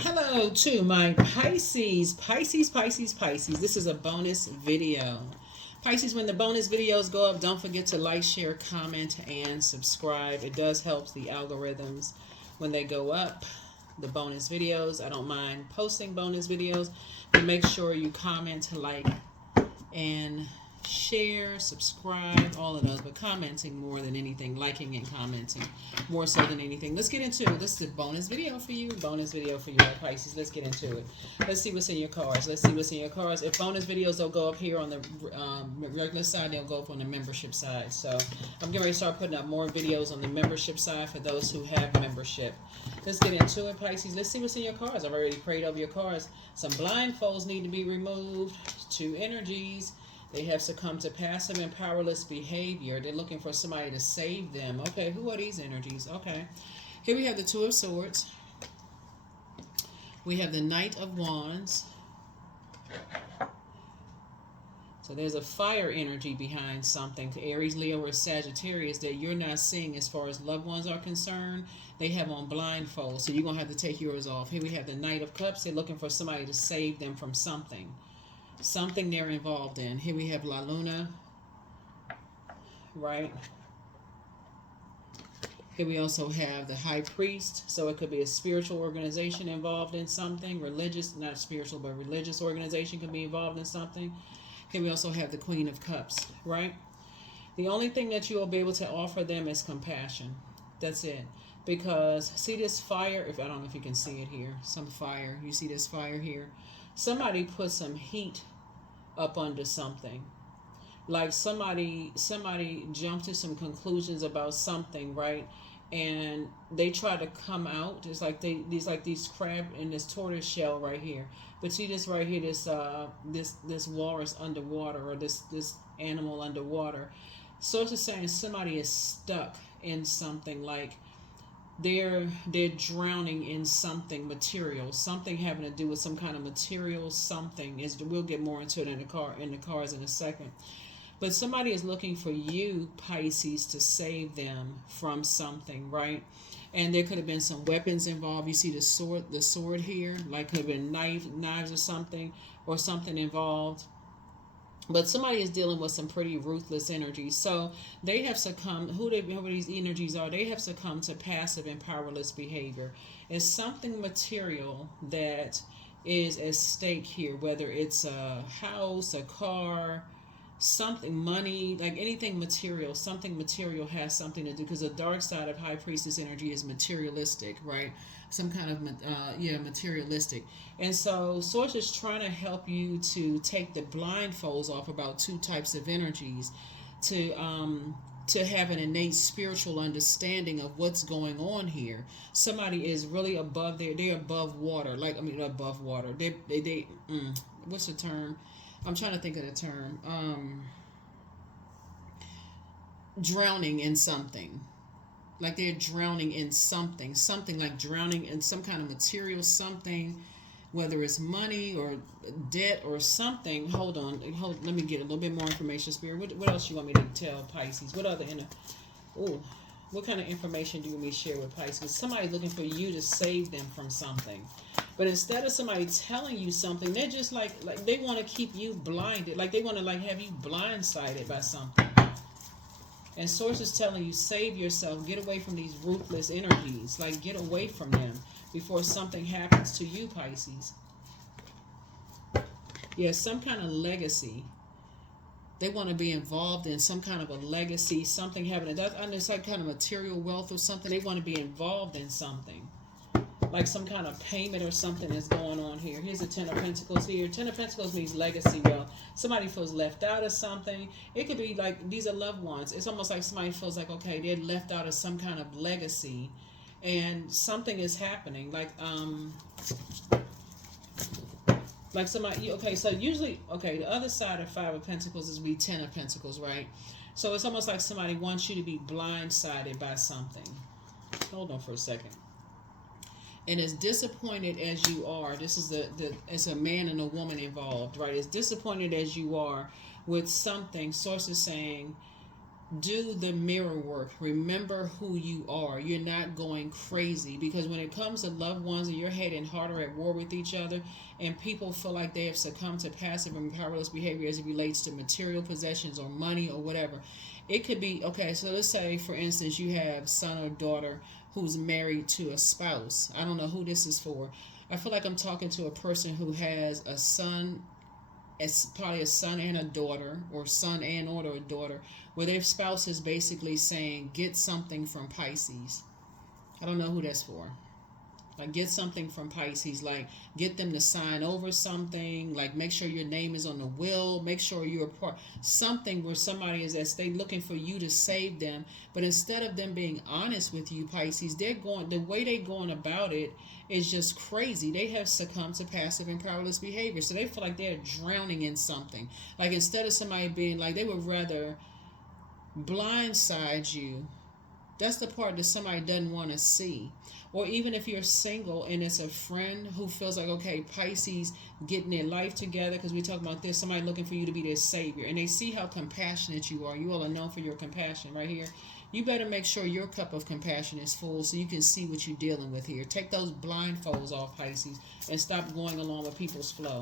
Hello to my Pisces. Pisces. This is a bonus video. Pisces, when the bonus videos go up, don't forget to like, share, comment, and subscribe. It does help the algorithms when they go up. The bonus videos. I don't mind posting bonus videos, but make sure you comment, like, and share, subscribe, all of those, but commenting more than anything, liking and commenting more so than anything. Let's get into it. This is a bonus video for you, Pisces. Let's get into it. Let's see what's in your cards. If bonus videos don't go up here on the regular side, they'll go up on the membership side. So I'm getting ready to start putting up more videos on the membership side for those who have membership. Let's get into it, Pisces. Let's see what's in your cards. I've already prayed over your cards. Some blindfolds need to be removed. Two energies. They have succumbed to passive and powerless behavior. They're looking for somebody to save them. Okay, who are these energies? Okay. Here we have the Two of Swords. We have the Knight of Wands. So there's a fire energy behind something. Aries, Leo, or Sagittarius that you're not seeing as far as loved ones are concerned. They have on blindfolds, so you're going to have to take yours off. Here we have the Knight of Cups. They're looking for somebody to save them from something. Something they're involved in. Here we have La Luna, right? Here we also have the High Priest. So it could be a spiritual organization involved in something. Religious, not spiritual, but religious organization could be involved in something. Here we also have the Queen of Cups, right? The only thing that you will be able to offer them is compassion. That's it. Because, see this fire? I don't know if you can see it here. Some fire. You see this fire here? Somebody put some heat up under something. Like somebody jumped to some conclusions about something, right? And they try to come out. It's like these crab in this tortoise shell right here. But see this right here, this walrus underwater, or this animal underwater. So it's just saying somebody is stuck in something, like they're drowning in something material, something having to do with some kind of material something. We'll get more into it in the cards in a second. But somebody is looking for you, Pisces, to save them from something, right? And there could have been some weapons involved. You see the sword here, like could have been knives or something involved. But somebody is dealing with some pretty ruthless energy. So they have succumbed, whoever these energies are, they have succumbed to passive and powerless behavior. It's something material that is at stake here, whether it's a house, a car, something, money, like anything material. Something material has something to do, because the dark side of High Priestess energy is materialistic, right? Some kind of materialistic. And so Source is trying to help you to take the blindfolds off about two types of energies, to have an innate spiritual understanding of what's going on here. Somebody is really above they're above water, above water. What's the term? I'm trying to think of the term. Drowning in something. Like they're drowning in something like drowning in some kind of material something, whether it's money or debt or something. Hold on, let me get a little bit more information, Spirit. What else you want me to tell Pisces? What kind of information do you want me to share with Pisces? Somebody's looking for you to save them from something. But instead of somebody telling you something, they're just like they want to keep you blinded. Like they want to have you blindsided by something. And Source is telling you, save yourself. Get away from these ruthless energies. Like, get away from them before something happens to you, Pisces. Yeah, some kind of legacy. They want to be involved in some kind of a legacy, something having some kind of material wealth or something. They want to be involved in something. Like some kind of payment or something is going on here. Here's the Ten of Pentacles here. Ten of Pentacles means legacy wealth. Somebody feels left out of something. It could be like these are loved ones. It's almost like somebody feels like, okay, they're left out of some kind of legacy, and something is happening. Like somebody, okay, so usually, okay, the other side of Five of Pentacles is Ten of Pentacles, right? So it's almost like somebody wants you to be blindsided by something. Hold on for a second. And as disappointed as you are, this is it's a man and a woman involved, right? As disappointed as you are with something, Source is saying do the mirror work. Remember who you are. You're not going crazy, because when it comes to loved ones and your head and heart are at war with each other, and people feel like they have succumbed to passive and powerless behavior as it relates to material possessions or money or whatever. It could be, okay, so let's say, for instance, you have son or daughter who's married to a spouse. I don't know who this is for. I feel like I'm talking to a person who has a son, it's probably a son and a daughter, or son and or a daughter, where their spouse is basically saying, get something from Pisces. I don't know who that's for. Like, get something from Pisces. Like, get them to sign over something. Like, make sure your name is on the will. Make sure you're a part. Something where somebody is at stake looking for you to save them. But instead of them being honest with you, Pisces, the way they're going about it is just crazy. They have succumbed to passive and powerless behavior. So they feel like they're drowning in something. Like, instead of somebody being like, they would rather blindside you. That's the part that somebody doesn't want to see. Or even if you're single and it's a friend who feels like, okay, Pisces getting their life together, because we talk about this, somebody looking for you to be their savior, and they see how compassionate you are. You all are known for your compassion right here. You better make sure your cup of compassion is full so you can see what you're dealing with here. Take those blindfolds off, Pisces, and stop going along with people's flow.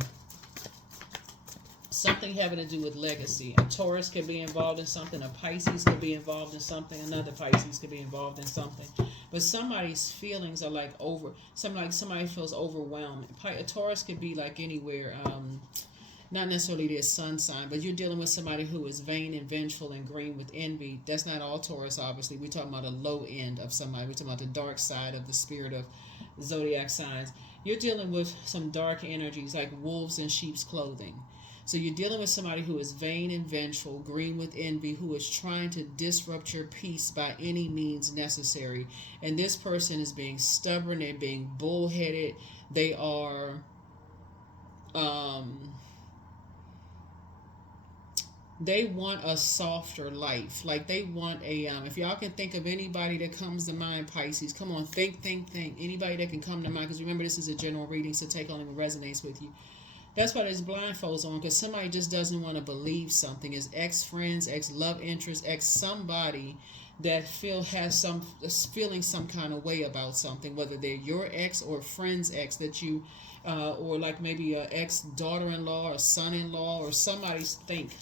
Something having to do with legacy. A Taurus could be involved in something. A Pisces could be involved in something. Another Pisces could be involved in something. But somebody's feelings are like somebody feels overwhelmed. A Taurus could be like anywhere. Not necessarily their sun sign, but you're dealing with somebody who is vain and vengeful and green with envy. That's not all Taurus, obviously. We're talking about a low end of somebody. We're talking about the dark side of the spirit of zodiac signs. You're dealing with some dark energies like wolves in sheep's clothing. So you're dealing with somebody who is vain and vengeful, green with envy, who is trying to disrupt your peace by any means necessary. And this person is being stubborn, they're being bullheaded, they are they want a softer life. Like, they want a if y'all can think of anybody that comes to mind, Pisces, come on, think. Anybody that can come to mind, because remember, this is a general reading, so take only what resonates with you. That's why there's blindfolds on, because somebody just doesn't want to believe something. Is ex-friends, ex-love interest, ex-somebody that feeling some kind of way about something, whether they're your ex or friend's ex that you, or like maybe a ex-daughter-in-law or son-in-law, or somebody's think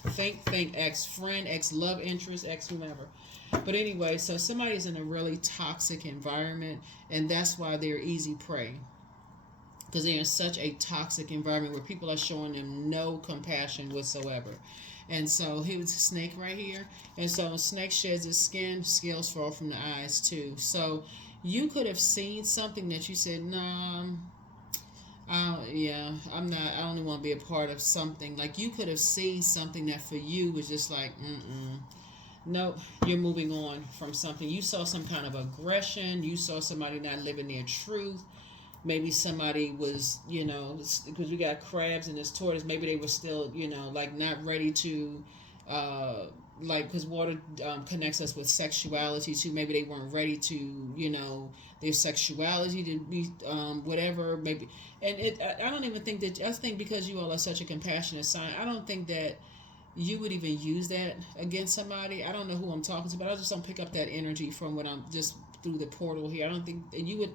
ex-friend, ex-love interest, ex-whomever. But anyway, so somebody's in a really toxic environment, and that's why they're easy prey. Because they're in such a toxic environment where people are showing them no compassion whatsoever. And so here was a snake right here. And so a snake sheds its skin, scales fall from the eyes too. So you could have seen something that you said, nah, I'm not, I only want to be a part of something. Like, you could have seen something that for you was just like, nope, you're moving on from something. You saw some kind of aggression. You saw somebody not living their truth. Maybe somebody was, because we got crabs and this tortoise, maybe they were still, like not ready to, because water connects us with sexuality too. Maybe they weren't ready to, their sexuality to be whatever. Maybe, and I don't even think that, I think because you all are such a compassionate sign, I don't think that you would even use that against somebody. I don't know who I'm talking to, but I just don't pick up that energy from what I'm just through the portal here. I don't think you would.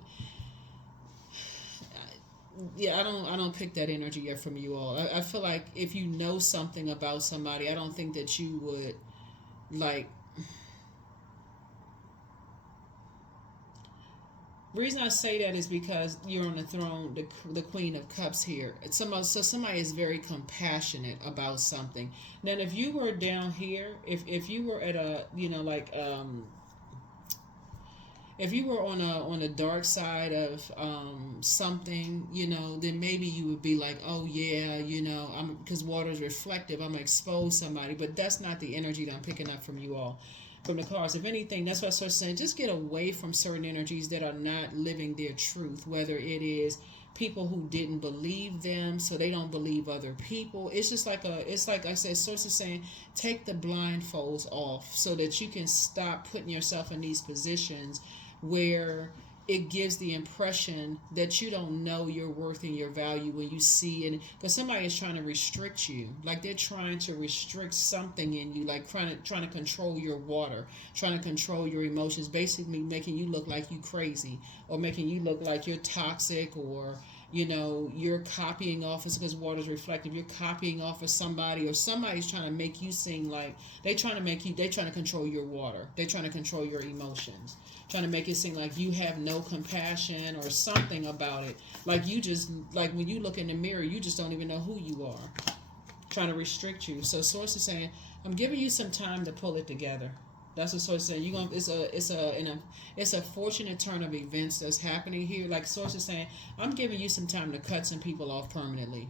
Yeah, I don't pick that energy yet from you all. I feel like if you know something about somebody, I don't think that you would, like. The reason I say that is because you're on the throne, the Queen of Cups here. So somebody is very compassionate about something. Now, if you were down here, if you were at a, if you were on a dark side of something, then maybe you would be like, oh yeah, because water is reflective, I'm gonna expose somebody. But that's not the energy that I'm picking up from you all, from the cards. If anything, that's what I started saying. Just get away from certain energies that are not living their truth. Whether it is people who didn't believe them, so they don't believe other people. It's just like I said, source is saying, take the blindfolds off so that you can stop putting yourself in these positions where it gives the impression that you don't know your worth and your value when you see it, because somebody is trying to restrict you, like they're trying to restrict something in you, like trying to control your water, trying to control your emotions, basically making you look like you crazy, or making you look like you're toxic, or you're copying off of, because water is reflective, you're copying off of somebody, or somebody's trying to make you seem like they're trying to control your water, they're trying to control your emotions, trying to make it seem like you have no compassion or something about it, like you just, like when you look in the mirror, you just don't even know who you are, trying to restrict you. So source is saying, I'm giving you some time to pull it together. That's what source is saying. It's a fortunate turn of events that's happening here. Like source is saying, I'm giving you some time to cut some people off permanently.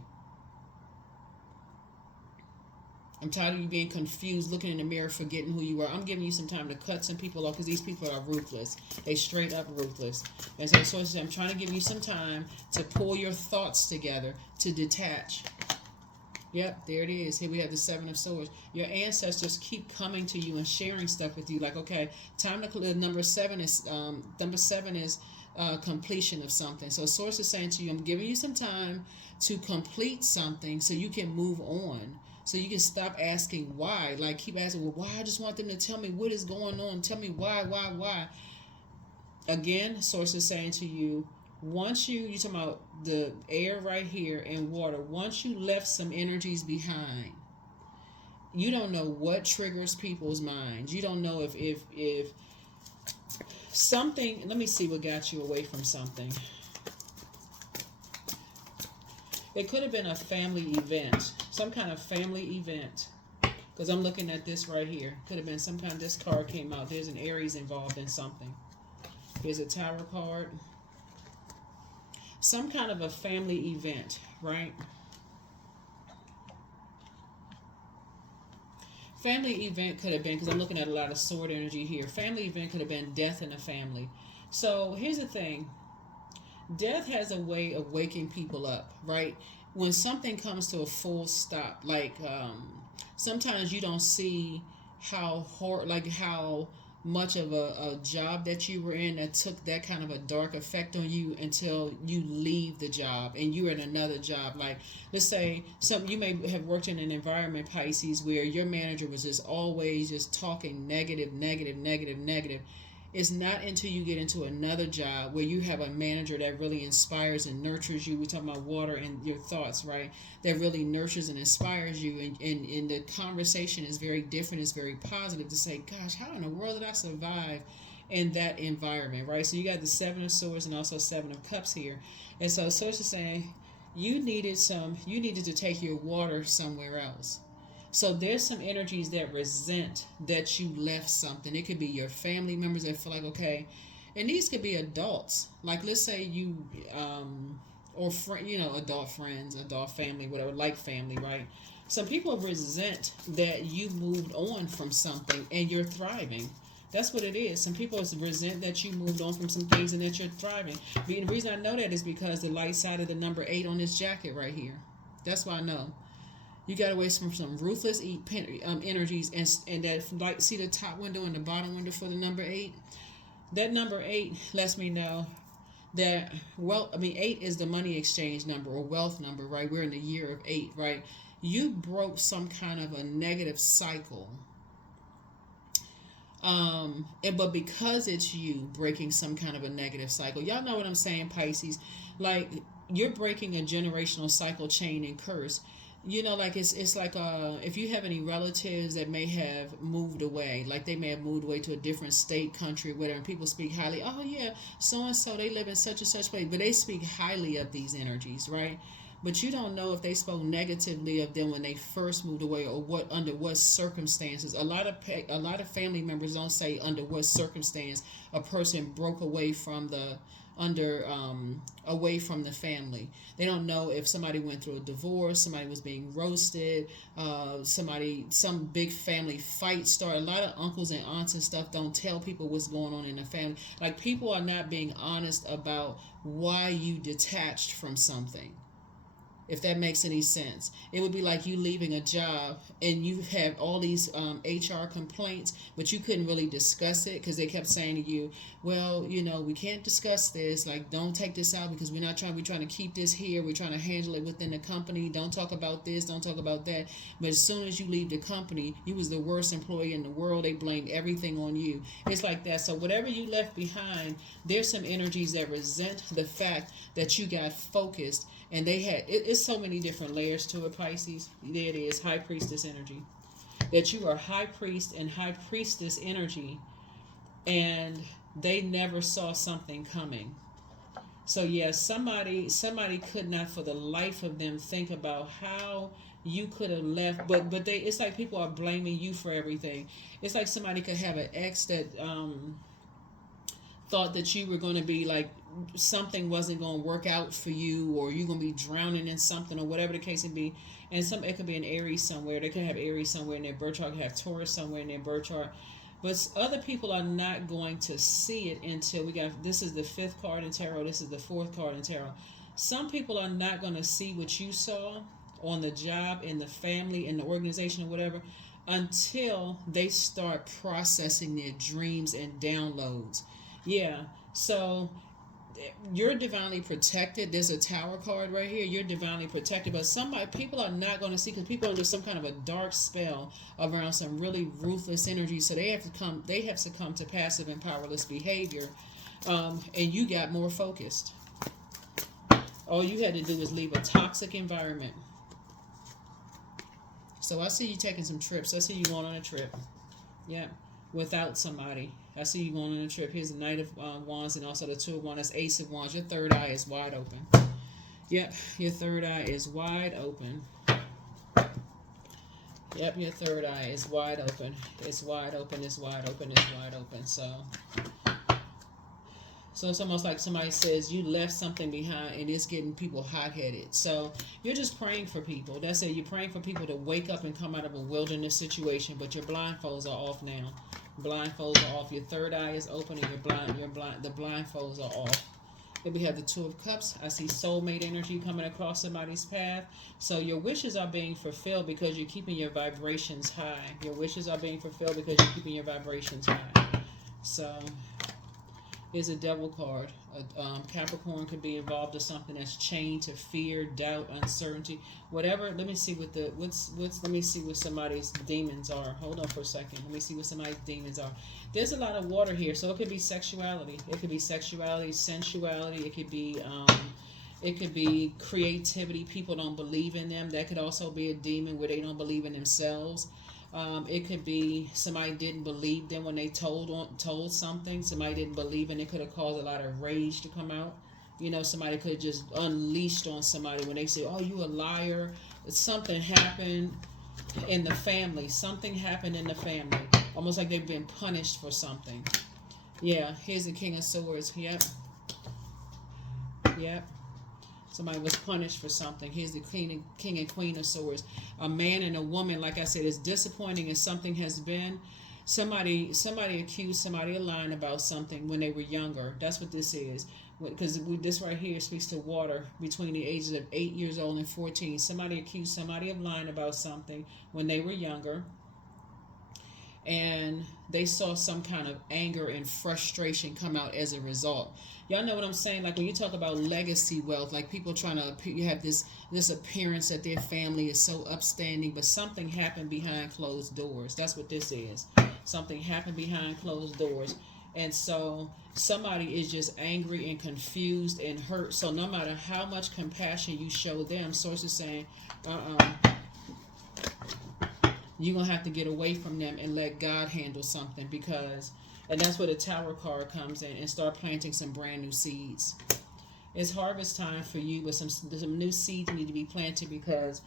I'm tired of you being confused, looking in the mirror, forgetting who you are. I'm giving you some time to cut some people off, because these people are ruthless. They straight up ruthless. And so source is saying, I'm trying to give you some time to pull your thoughts together, to detach. Yep, there it is. Here we have the Seven of Swords. Your ancestors keep coming to you and sharing stuff with you. Like, okay, time to number seven is completion of something. So source is saying to you, I'm giving you some time to complete something so you can move on. So you can stop asking why. Like, keep asking, well, why? I just want them to tell me what is going on. Tell me why. Again, source is saying to you, once you're talking about the air right here and water, once you left some energies behind, you don't know what triggers people's minds. You don't know if something, let me see what got you away from something. It could have been a family event, some kind of family event. Because I'm looking at this right here. Could have been some kind of, this card came out. There's an Aries involved in something. Here's a Tower card. Some kind of a family event, right? Family event could have been, because I'm looking at a lot of sword energy here. Family event could have been death in the family. So here's the thing. Death has a way of waking people up, right? When something comes to a full stop, like sometimes you don't see how much of a job that you were in that took that kind of a dark effect on you until you leave the job and you're in another job. Like, let's say you may have worked in an environment, Pisces, where your manager was just always just talking negative. It's not until you get into another job where you have a manager that really inspires and nurtures you. We're talking about water and your thoughts, right? That really nurtures and inspires you. And the conversation is very different. It's very positive to say, gosh, how in the world did I survive in that environment, right? So you got the Seven of Swords and also Seven of Cups here. And so Source is saying you needed to take your water somewhere else. So there's some energies that resent that you left something. It could be your family members that feel like, okay, and these could be adults. Like, let's say you, or adult friends, adult family, whatever, like family, right? Some people resent that you moved on from something and you're thriving. That's what it is. Some people resent that you moved on from some things and that you're thriving. The reason I know that is because the light side of the number 8 on this jacket right here. That's why I know. You got away from some ruthless energies, and that, like, see the top window and the bottom window for the number 8? That number 8 lets me know that, 8 is the money exchange number or wealth number, right? We're in the year of 8, right? You broke some kind of a negative cycle. But because it's you breaking some kind of a negative cycle, y'all know what I'm saying, Pisces? Like, you're breaking a generational cycle, chain, and curse. Like it's like if you have any relatives that may have moved away, like they may have moved away to a different state, country, whatever, and people speak highly, oh yeah, so and so, they live in such and such place, but they speak highly of these energies, right? But you don't know if they spoke negatively of them when they first moved away, or under what circumstances. A lot of family members don't say under what circumstance a person broke away from the away from the family. They don't know if somebody went through a divorce, somebody was being roasted, some big family fight started. A lot of uncles and aunts and stuff don't tell people what's going on in the family. Like, people are not being honest about why you detached from something. if that makes any sense. It would be like you leaving a job and you have all these HR complaints, but you couldn't really discuss it because they kept saying to you, well, you know, we can't discuss this. Like, don't take this out because we're trying to keep this here. We're trying to handle it within the company. Don't talk about this. Don't talk about that. But as soon as you leave the company, you was the worst employee in the world. They blamed everything on you. It's like that. So whatever you left behind, there's some energies that resent the fact that you got focused. And they had, it's so many different layers to it, Pisces. There it is, high priestess energy. That you are high priest and high priestess energy, and they never saw something coming. So yeah, somebody could not for the life of them think about how you could have left, but they, it's like people are blaming you for everything. It's like somebody could have an ex that thought that you were going to be like, something wasn't going to work out for you, or you're going to be drowning in something, or whatever the case may be. And it could be an Aries somewhere. They could have Aries somewhere in their birth chart. They could have Taurus somewhere in their birth chart. But other people are not going to see it until this is the 5th card in tarot. This is the 4th card in tarot. Some people are not going to see what you saw on the job, in the family, in the organization, or whatever, until they start processing their dreams and downloads. Yeah. So you're divinely protected. There's a Tower card right here. You're divinely protected, but people are not going to see, because people are under some kind of a dark spell around some really ruthless energy. So they have succumbed to passive and powerless behavior, and you got more focused. All you had to do was leave a toxic environment. So I see you taking some trips. I see you going on a trip. Yeah. Without somebody. I see you going on a trip. Here's the Knight of Wands and also the 2 of Wands. That's Ace of Wands. Your third eye is wide open. Yep, your third eye is wide open. Yep, your third eye is wide open. It's wide open. It's wide open. It's wide open. So it's almost like somebody says you left something behind, and it's getting people hot-headed. So you're just praying for people. That's it. You're praying for people to wake up and come out of a wilderness situation, but your blindfolds are off now. Blindfolds are off. Your third eye is open, and the blindfolds are off. Then we have the 2 of Cups. I see soulmate energy coming across somebody's path. So your wishes are being fulfilled because you're keeping your vibrations high. Your wishes are being fulfilled because you're keeping your vibrations high. So here's a Devil card. Capricorn could be involved in something that's chained to fear, doubt, uncertainty, whatever. Let me see what let me see what somebody's demons are. Hold on for a second. Let me see what somebody's demons are. There's a lot of water here, so it could be sexuality. It could be sexuality, sensuality. It could be creativity. People don't believe in them. That could also be a demon where they don't believe in themselves. It could be somebody didn't believe them when they told something. Somebody didn't believe, and it could have caused a lot of rage to come out. You know, somebody could have just unleashed on somebody when they say, "Oh, you a liar." Something happened in the family. Something happened in the family. Almost like they've been punished for something. Yeah, here's the King of Swords. Yep. Yep. Somebody was punished for something. Here's the King and Queen of Swords. A man and a woman, like I said, is disappointing as something has been. Somebody accused somebody of lying about something when they were younger. That's what this is. Because this right here speaks to water between the ages of 8 years old and 14. Somebody accused somebody of lying about something when they were younger. And they saw some kind of anger and frustration come out as a result. Y'all know what I'm saying? Like when you talk about legacy wealth, like people trying to, you have this appearance that their family is so upstanding, but something happened behind closed doors. That's what this is. Something happened behind closed doors. And so somebody is just angry and confused and hurt. So no matter how much compassion you show them, Source is saying, you're going to have to get away from them and let God handle something, and that's where the Tower card comes in, and start planting some brand new seeds. It's harvest time for you, but some new seeds need to be planted, because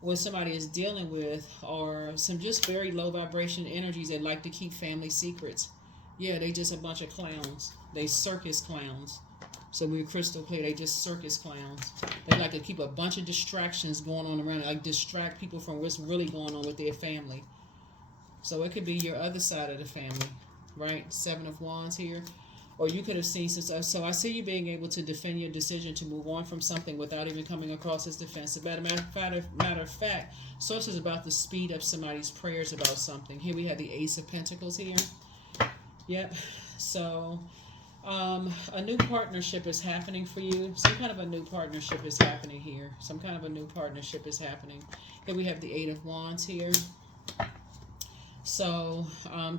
what somebody is dealing with are some just very low vibration energies that like to keep family secrets. Yeah, they just a bunch of clowns. They circus clowns. So we're crystal clear. They just circus clowns. They like to keep a bunch of distractions going on around, like distract people from what's really going on with their family. So it could be your other side of the family, right? 7 of Wands here. or you could have seen some stuff. So I see you being able to defend your decision to move on from something without even coming across as defensive. Matter of fact, source is about to speed up somebody's prayers about something. Here we have the Ace of Pentacles here. Yep. So a new partnership is happening for you. Some kind of a new partnership is happening here. Some kind of a new partnership is happening. Here we have the Eight of Wands here. So,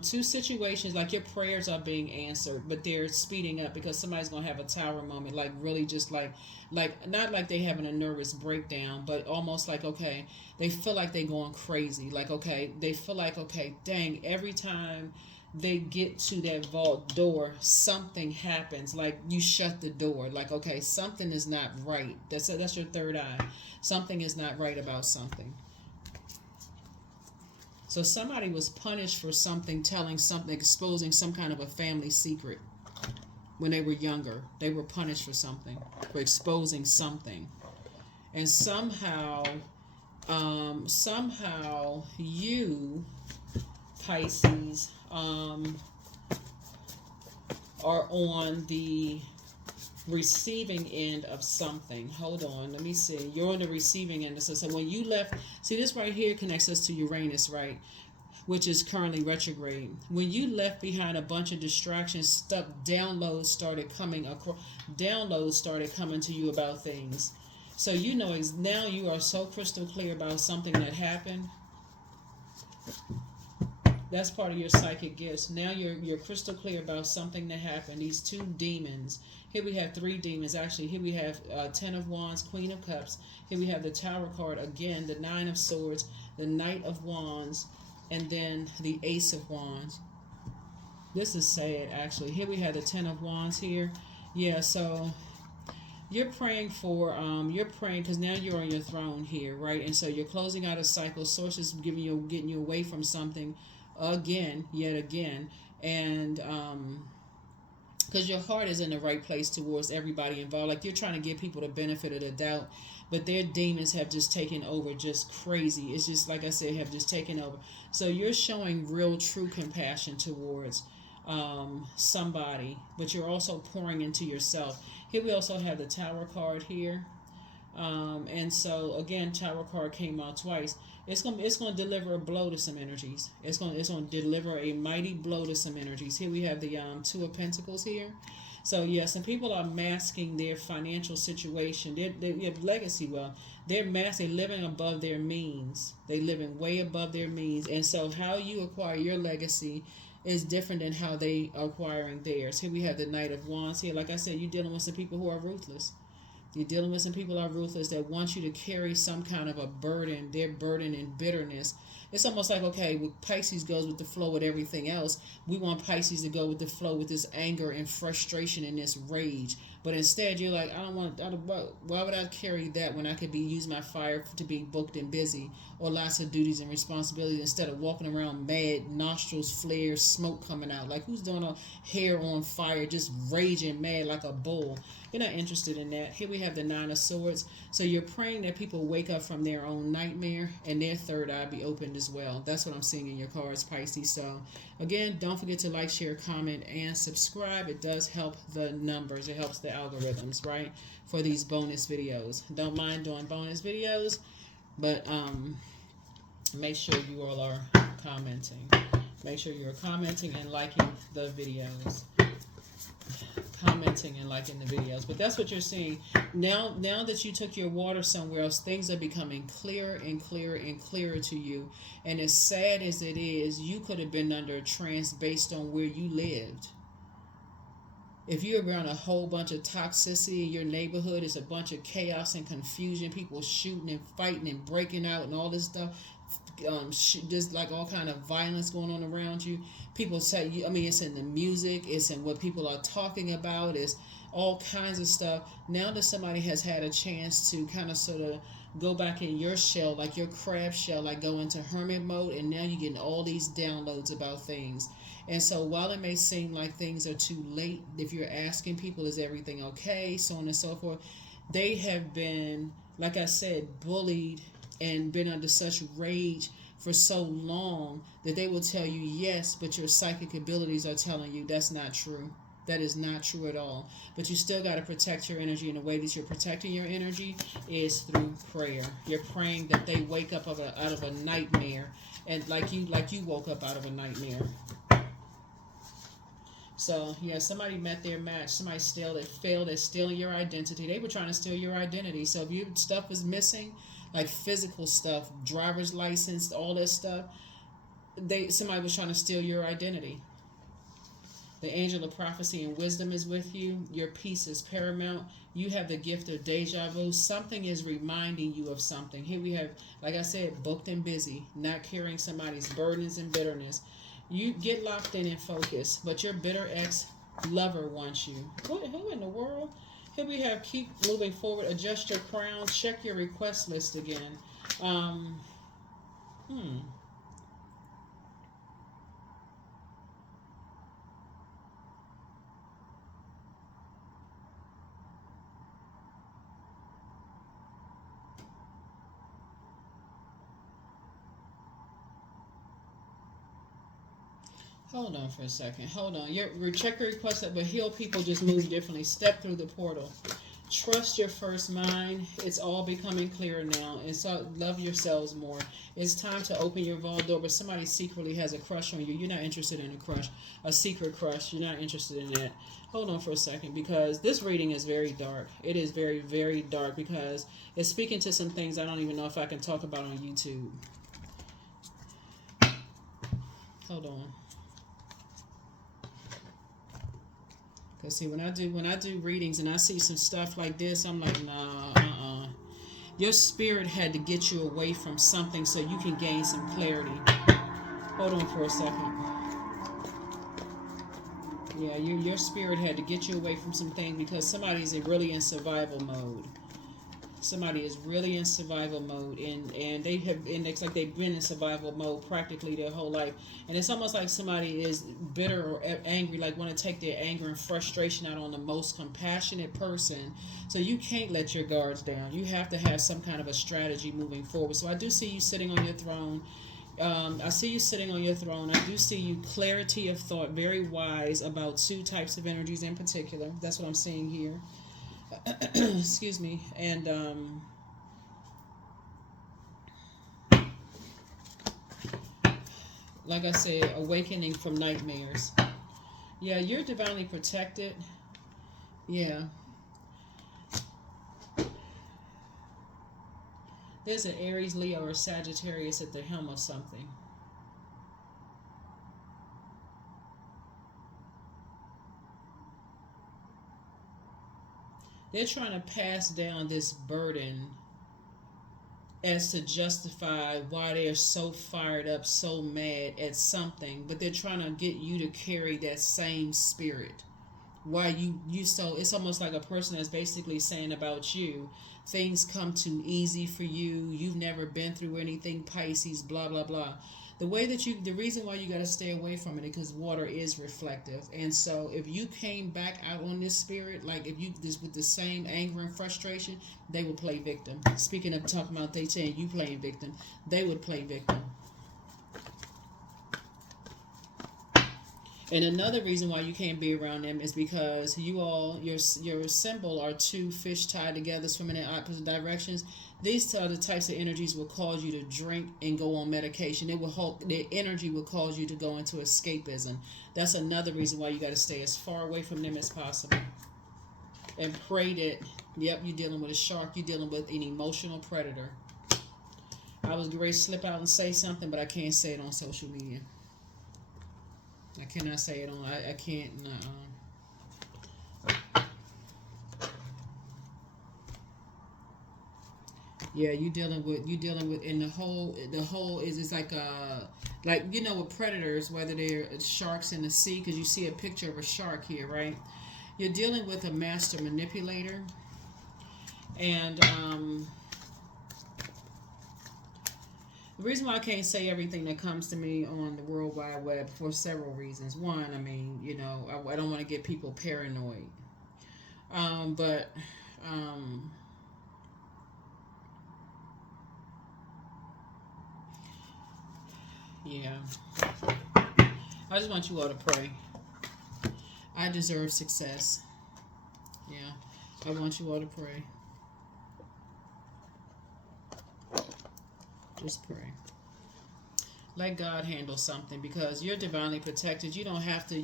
two situations, like your prayers are being answered, but they're speeding up because somebody's going to have a tower moment, like really just like, not like they having a nervous breakdown, but almost like, okay, they feel like they're going crazy. Like, okay, they feel like, okay, dang, every time they get to that vault door, something happens. Like you shut the door. Like, okay, something is not right. That's your third eye. Something is not right about something. So somebody was punished for something, telling something, exposing some kind of a family secret when they were younger. They were punished for something, for exposing something. And somehow you, Pisces, are on the receiving end of something. Hold on, let me see. You're on the receiving end. So when you left, see this right here connects us to Uranus, right? Which is currently retrograde. When you left behind a bunch of distractions, stuff, downloads started coming to you about things. So you know now you are so crystal clear about something that happened. That's part of your psychic gifts. Now you're crystal clear about something that happened. These two demons. Here we have three demons. Actually, here we have Ten of Wands, Queen of Cups. Here we have the Tower card again, the Nine of Swords, the Knight of Wands, and then the Ace of Wands. This is sad, actually. Here we have the Ten of Wands here. Yeah, so you're praying because now you're on your throne here, right? And so you're closing out a cycle. Source is getting you away from something yet again, and because your heart is in the right place towards everybody involved. Like you're trying to give people the benefit of the doubt, but their demons have just taken over, just crazy. It's just like I said, have just taken over. So you're showing real, true compassion towards somebody, but you're also pouring into yourself. Here we also have the Tower card here. And so again, Tower card came out twice. It's gonna deliver a blow to some energies. It's gonna deliver a mighty blow to some energies. Here we have the Two of Pentacles here. So yeah, some people are masking their financial situation. They have legacy wealth. They're living above their means. They're living way above their means. And so how you acquire your legacy is different than how they are acquiring theirs. Here we have the Knight of Wands here. Like I said, you're dealing with some people who are ruthless. You're dealing with some people who are ruthless that want you to carry some kind of a burden, their burden and bitterness. It's almost like, okay, with Pisces goes with the flow with everything else. We want Pisces to go with the flow with this anger and frustration and this rage. But instead, you're like, why would I carry that when I could use my fire to be booked and busy, or lots of duties and responsibilities, instead of walking around mad, nostrils flared, smoke coming out. Like who's doing a hair on fire, just raging mad like a bull? You're not interested in that. Here we have the Nine of Swords. So you're praying that people wake up from their own nightmare and their third eye be opened as well. That's what I'm seeing in your cards, Pisces. So again, don't forget to like, share, comment, and subscribe. It does help the numbers. It helps the algorithms, right, for these bonus videos. Don't mind doing bonus videos, but make sure you all are commenting. Make sure you're commenting and liking the videos. Commenting and liking the videos. But that's what you're seeing now that you took your water somewhere else. Things are becoming clearer and clearer and clearer to you. And as sad as it is, you could have been under a trance based on where you lived. If you're around a whole bunch of toxicity in your neighborhood, it's a bunch of chaos and confusion, people shooting and fighting and breaking out and all this stuff, just like all kind of violence going on around you. People say, it's in the music, it's in what people are talking about, it's all kinds of stuff. Now that somebody has had a chance to kind of sort of go back in your shell, like your crab shell, like go into hermit mode, and now you're getting all these downloads about things. And so while it may seem like things are too late, if you're asking people, is everything okay, so on and so forth, they have been, like I said, bullied and been under such rage for so long that they will tell you yes, but your psychic abilities are telling you that's not true. That is not true at all. But you still got to protect your energy, and the way that you're protecting your energy is through prayer. You're praying that they wake up out of a nightmare, and like you woke up out of a nightmare. So yeah, somebody met their match. Somebody failed at stealing your identity. They were trying to steal your identity. So if your stuff is missing, like physical stuff, driver's license, all that stuff, somebody was trying to steal your identity. The angel of prophecy and wisdom is with you. Your peace is paramount. You have the gift of deja vu. Something is reminding you of something. Here we have, like I said, booked and busy, not carrying somebody's burdens and bitterness. You get locked in and focused, but your bitter ex-lover wants you. Who in the world? Here we have keep moving forward, adjust your crown, check your request list again. Hold on for a second. Hold on. Check your request, but heal people just move differently. Step through the portal. Trust your first mind. It's all becoming clearer now. And so love yourselves more. It's time to open your vault door, but somebody secretly has a crush on you. You're not interested in a crush. A secret crush. You're not interested in that. Hold on for a second, because this reading is very dark. It is very, very dark, because it's speaking to some things I don't even know if I can talk about on YouTube. Hold on. Cause see, when I do readings and I see some stuff like this, I'm like, nah, Your spirit had to get you away from something so you can gain some clarity. Hold on for a second. Yeah, your spirit had to get you away from some things because somebody's really in survival mode. Somebody is really in survival mode, and it's like they've been in survival mode practically their whole life. And it's almost like somebody is bitter or angry, like want to take their anger and frustration out on the most compassionate person. So you can't let your guards down. You have to have some kind of a strategy moving forward. So I do see you sitting on your throne. I see you sitting on your throne. I do see you clarity of thought, very wise about two types of energies in particular. That's what I'm seeing here. Excuse me. And like I said, awakening from nightmares. Yeah, you're divinely protected. Yeah. There's an Aries, Leo, or Sagittarius at the helm of something. They're trying to pass down this burden as to justify why they're so fired up, so mad at something, but they're trying to get you to carry that same spirit. Why you so it's almost like a person that's basically saying about you, things come too easy for you, you've never been through anything, Pisces, blah blah blah. The reason why you got to stay away from it is because water is reflective. And so if you came back out on this spirit, like if you this with the same anger and frustration, they would play victim. Speaking of talking about they saying you playing victim, they would play victim. And another reason why you can't be around them is because your symbol are two fish tied together swimming in opposite directions. These are the types of energies will cause you to drink and go on medication. Their energy will cause you to go into escapism. That's another reason why you got to stay as far away from them as possible. And pray that, yep, you're dealing with a shark, you're dealing with an emotional predator. I was ready to slip out and say something, but I can't say it on social media. I cannot say it on. I can't. Yeah, you dealing with, and the whole is it's like with predators, whether they're sharks in the sea, because you see a picture of a shark here, right? You're dealing with a master manipulator, and the reason why I can't say everything that comes to me on the World Wide Web for several reasons. One, I mean, I don't want to get people paranoid. But yeah. I just want you all to pray. I deserve success. Yeah. I want you all to pray. Just pray. Let God handle something, because you're divinely protected. You don't have to,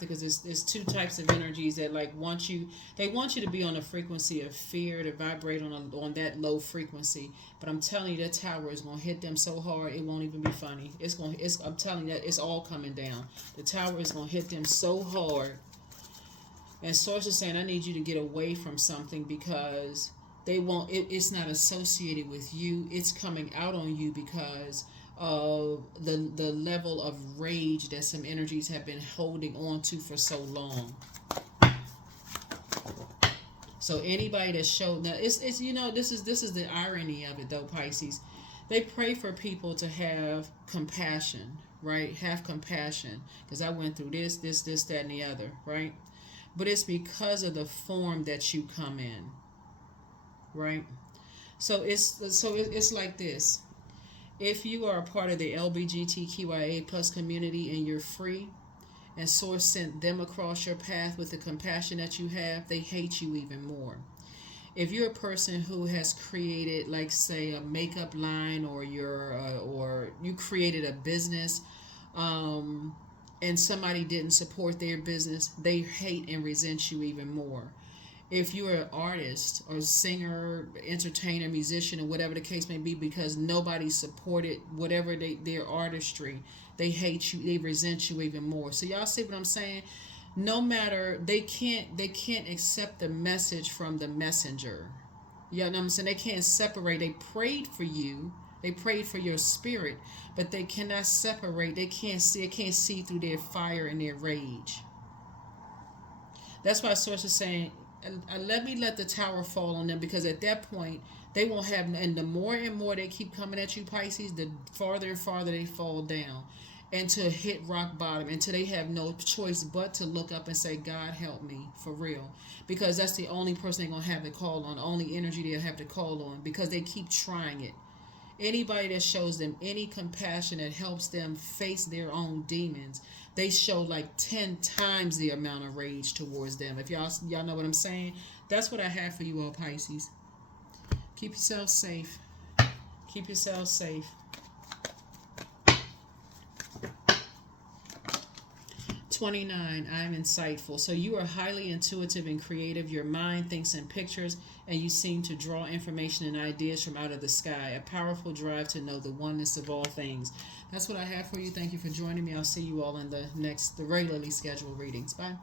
because it's two types of energies that like want you, they want you to be on a frequency of fear, to vibrate on that low frequency. But I'm telling you, that tower is going to hit them so hard it won't even be funny. I'm telling you that it's all coming down. The tower is going to hit them so hard. And Source is saying, I need you to get away from something, because it's not associated with you. It's coming out on you because the level of rage that some energies have been holding on to for so long. So anybody that showed, now it's this is the irony of it though, Pisces. They pray for people to have compassion, right? Have compassion, because I went through this, that, and the other, right? But it's because of the form that you come in, right? So it's like this. If you are a part of the LGBTQIA plus community and you're free, and Source sent them across your path with the compassion that you have, they hate you even more. If you're a person who has created, like say, a makeup line, or you created a business, and somebody didn't support their business, they hate and resent you even more. If you're an artist or singer, entertainer, musician, or whatever the case may be, because nobody supported whatever their artistry, they hate you, they resent you even more. So y'all see what I'm saying? No matter, they can't accept the message from the messenger. You know what I'm saying? They can't separate. They prayed for you. They prayed for your spirit, but they cannot separate. They can't see through their fire and their rage. That's why Source is saying, let the tower fall on them, because at that point they won't have, and the more and more they keep coming at you, Pisces, the farther and farther they fall down, and to hit rock bottom, until they have no choice but to look up and say, God help me, for real. Because that's the only person they're going to have to call on, the only energy they'll have to call on, because they keep trying it. Anybody that shows them any compassion, that helps them face their own demons, they show like 10 times the amount of rage towards them. If y'all know what I'm saying, that's what I have for you all, Pisces. Keep yourself safe. Keep yourself safe. 29, I'm insightful. So you are highly intuitive and creative. Your mind thinks in pictures, and you seem to draw information and ideas from out of the sky. A powerful drive to know the oneness of all things. That's what I have for you. Thank you for joining me. I'll see you all in the regularly scheduled readings. Bye.